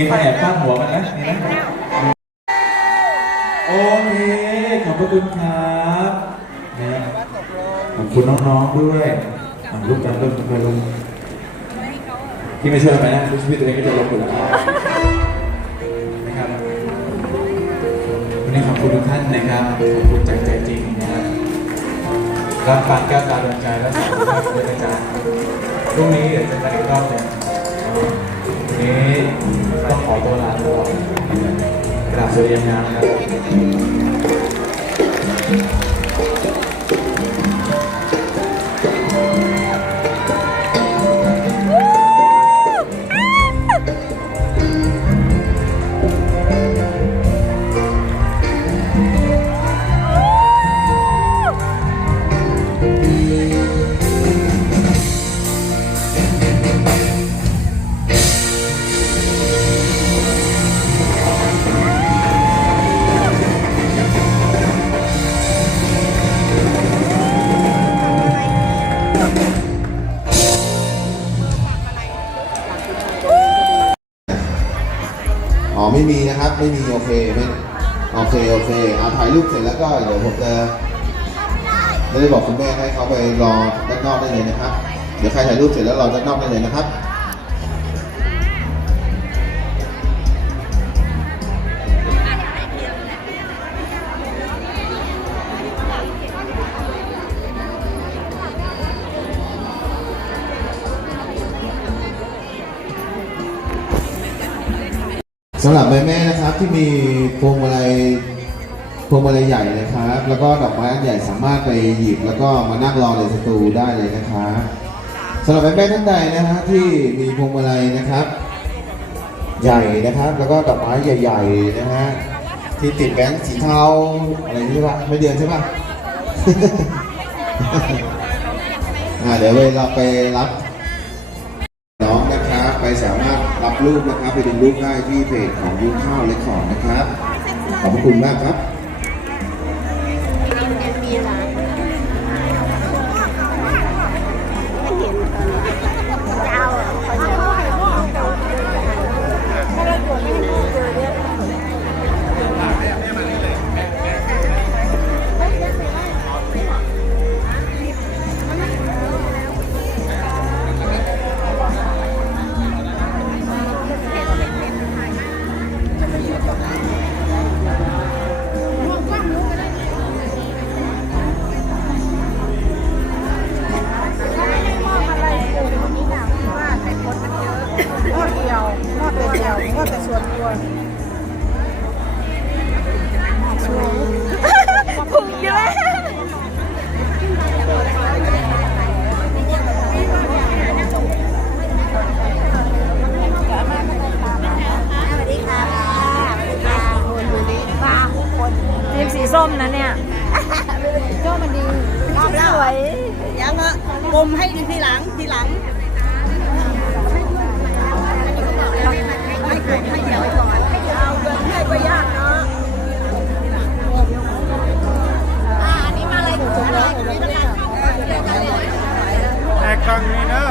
มีใครแอบข้ามหัวมันไหมมีไหมโอเคขอบพระคุณครับนะขอบคุณน้องๆด้วยอะลูกจำลูกจำไปลูกพี่ไม่ช่วยไหมนะชีวิตตัวเองก็จะลงอยู่แล้วนะครับวันนี้ขอบคุณทุกท่านนะครับขอบคุณจากใจจริงนะครับรับฟังแก้วตาดวงใจและสาธุครับด้วยนะจ๊ะพรุ่งนี้เดี๋ยวจะกันอีกรอบหนึ่งวันนี้ ต้องขอตัวลาไปก่อนกราบสวัสดีงามครับ ไม่มีโอเคไม่โอเคโอเคเอาถ่ายรูปเสร็จแล้วก็เดี๋ยวผมจะไม่ได้บอกคุณแม่ให้เขาไปรอด้านนอกได้เลยนะครับ เดี๋ยวใครถ่ายรูปเสร็จแล้วรอด้านนอกได้เลยนะครับำหรับแม่ๆนะครับที่มีพวงมาลัยพวงมาลัยใหญ่นะครับ แล้วก็ดอกไม้อันใหญ่สามารถไปหยิบแล้วก็มานั่งรอในสตูได้เลยนะครับสำหรับแม่ๆท่านใดนะฮะที่มีพวงมาลัยนะครับ ใหญ่นะครับ แล้วก็ดอกไม้ใหญ่ ๆนะฮะที่ติดแบงค์สีเทาอะไรนี่ใช่ปะไม่เดือนใช่ปะอ่าเดี๋ยวเวลาไปรับน้องนะครับไปสามารถ รับรูปนะครับไปดูรูปได้ที่เพจของยุ้งข้าวเลยขอนะครับ ขอบพระคุณมากครับห ตัวยวหม้อแต่ส่วนตัวพุงเยอะสวัสดีค่ะสวัสดีค่ะคุณวันนี้มาทุกคนทีมสีส้มนะเนี่ยโจ้มันดีสวยยังอะกลมให้ทีหลังทีหลัง ให้กลมให้เดียก่อนเอาเดินให้ก็ยากเนาะอ่าอันนี้มาอะไรอะไรนี่มันเข้ากันเลยแอกกล้องนี่เนอะ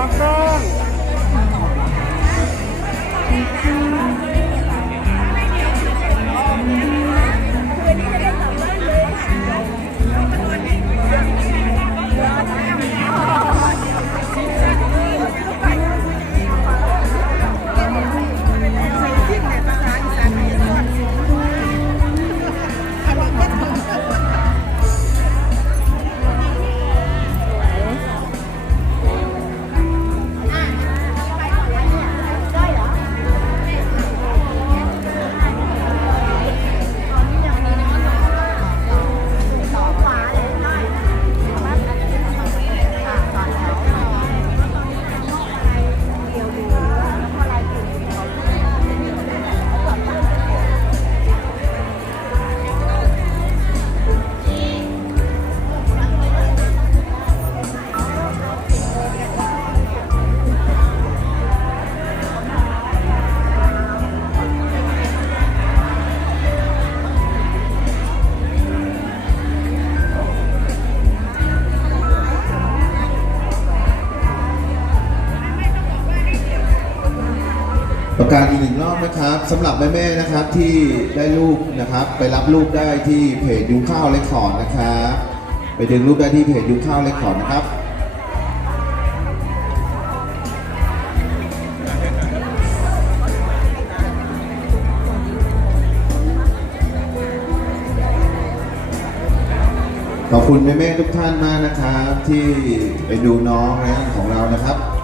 Maka การอีกหนึ่งรอบนะครับสำหรับแม่ๆนะครับที่ได้รูปนะครับ ไปรับรูปได้ที่เพจยุงข้าวเลคคอร์ดนะครับไปดึงรูปได้ที่เพจยุงข้าวเลคคอร์ดนะครับขอบคุณแม่ๆทุกท่านมากนะครับ ที่ไปดูน้องนะของเรานะครับ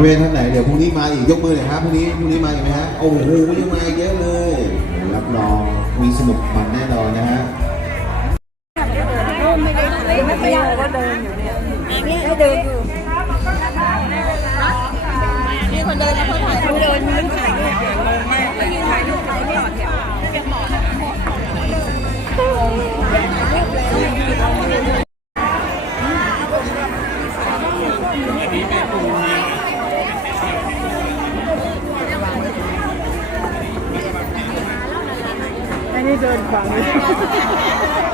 เวณท่านไหนเดี๋ยวพรุ่งนี้มาอีกยกมือหน่อยครับพรุ่งนี้พรุ่งนี้มาอีกไหมฮะโอ้โหยังมาอีกเยอะเลยรับรองมีสนุกมันแน่นอนนะฮะไม่ได้ไม่ได้ก็เดินอยู่เนี่ยไม่เดินอยู่มีคนเดินแล้วคนถ่ายคนเดินมันถ่ายรูปอย่างงงมากเลยถ่ายรูปถ่ายไม่หมดเนี่ อันนี้เดินขวาง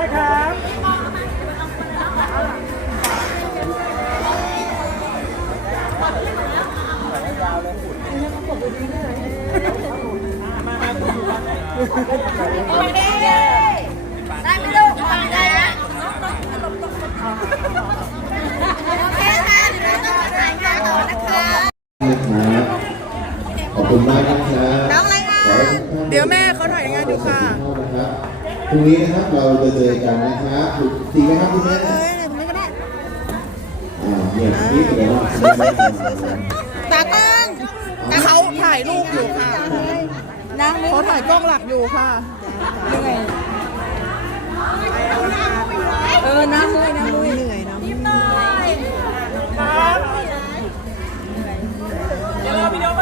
ได้ครับร้อย พรุ่งนี้นะครับเราจะเจอกันนะครับจริงไหมครับคุณแม่เอ้ยไม่ก็ได้อ่าเนี่ยนี่แสดงว่าคุณแม่ไม่ทำงานตากล้องตาเขาถ่ายรูปอยู่ค่ะน้องเขาถ่ายกล้องหลักอยู่ค่ะเหนื่อยเออน้ำเลยน้ำเลยเหนื่อยน้ำยิ้มหน่อยเดี๋ยวเราวิดีโอ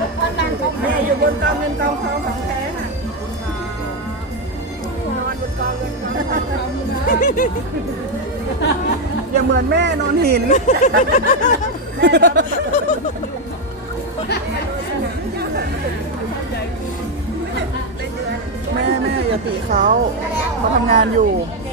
กันแม่อยู่บนกองเงินกองทองของแท้ค่ะนอนบนกองเงินกองทองอย่าเหมือนแม่นอนหิน แม่แม่อย่าตีเขาเขาทำงานอยู่โอเค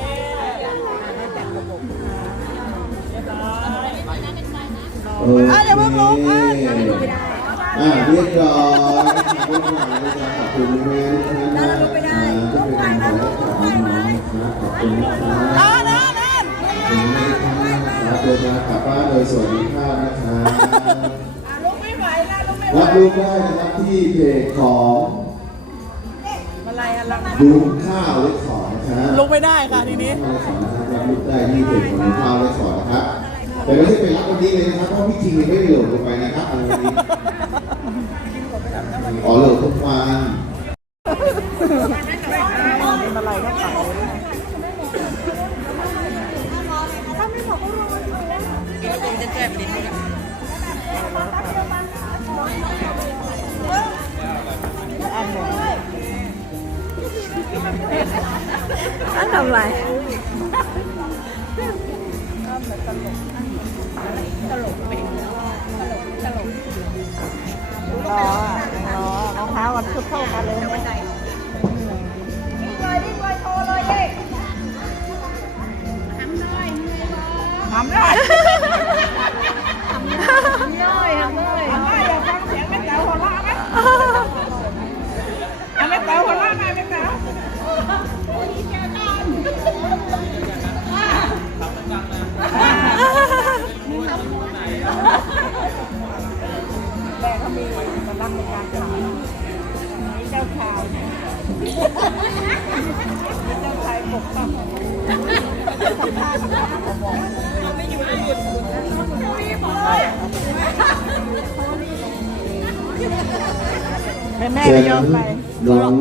อ่าเดี๋ยวเพิ่งลงอ่า อ่าเรียบร้อยเรียบร้อยนะครับขอบคุณแม่ทุกท่านมากนะครับที่เป็นกำลังใจให้กับน้องๆนะครับขอบคุณนะครับอ่านั่นนั่นขอบคุณแม่ทุกท่านมากนะครับเดินทางกลับบ้านโดยสวัสดิภาพนะครับลุกไม่ไหวแล้วลุกไม่ไหวรับรู้ได้นะครับที่เพจของอะไรอะไรดูข้าวเลคคอร์ดนะครับลุกไม่ได้ค่ะทีนี้ข้าวเลคคอร์ดนะครับรับรู้ได้ที่เพจของดูข้าวเลคคอร์ดนะครับแต่ไม่ใช่ไปรับวันนี้เลยนะครับเพราะพี่จริงยังไม่ได้โหลดลงไปนะครับวันนี้ อ๋อโหลดทุกวันเป็นอะไรก็ขายอันทำไรร เท้ากันชุดเข้ากันเลยนไหนทำได้ทำได้ทำได้ทำได้ทำได้อยากฟังเสียงแม่แต๋วหัวเราะไหมเอาแม่แต๋วหัวเราะหน่อยแม่แต๋วแม่เขามีกำลังในการขาย ข่าวเนี่ยเจ้าชายปกป้องแม่แม่เชิไม่ยอมไปน้อง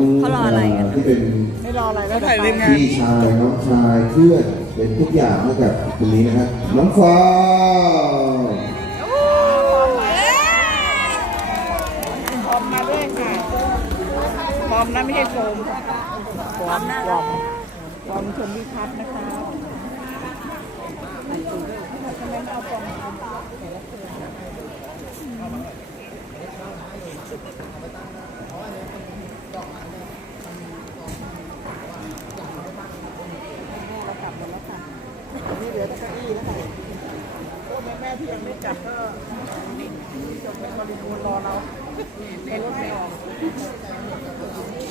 ที่เป็นไม่รออะไรแล้วถ่ายริมพี่ชายน้องชายเพื่อนเป็นทุกอย่างให้กับคนนี้นะครับน้องฟ้า มนะไม่ใช่โฟมพร้อมพร้อมพร้อมชมวิพัฒน์นะคะนี่เหลือแต่เก้าอี้แล้วค่ะพวกแม่ที่ยังไม่จับก็จบเป็นบริบูรณ์รอเรา ในรถไม่ออกตรงนี้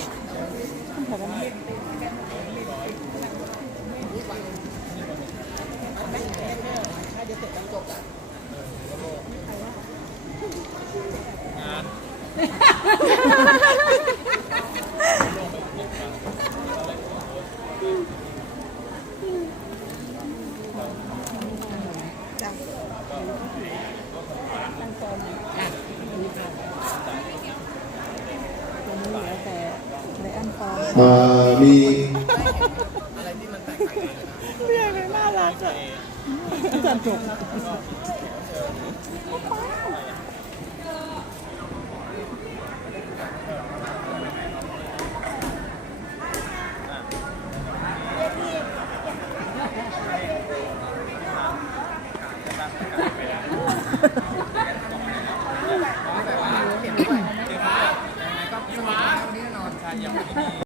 เหลือแต่ในอันฟอง เอ่อมี เรียกเลย น่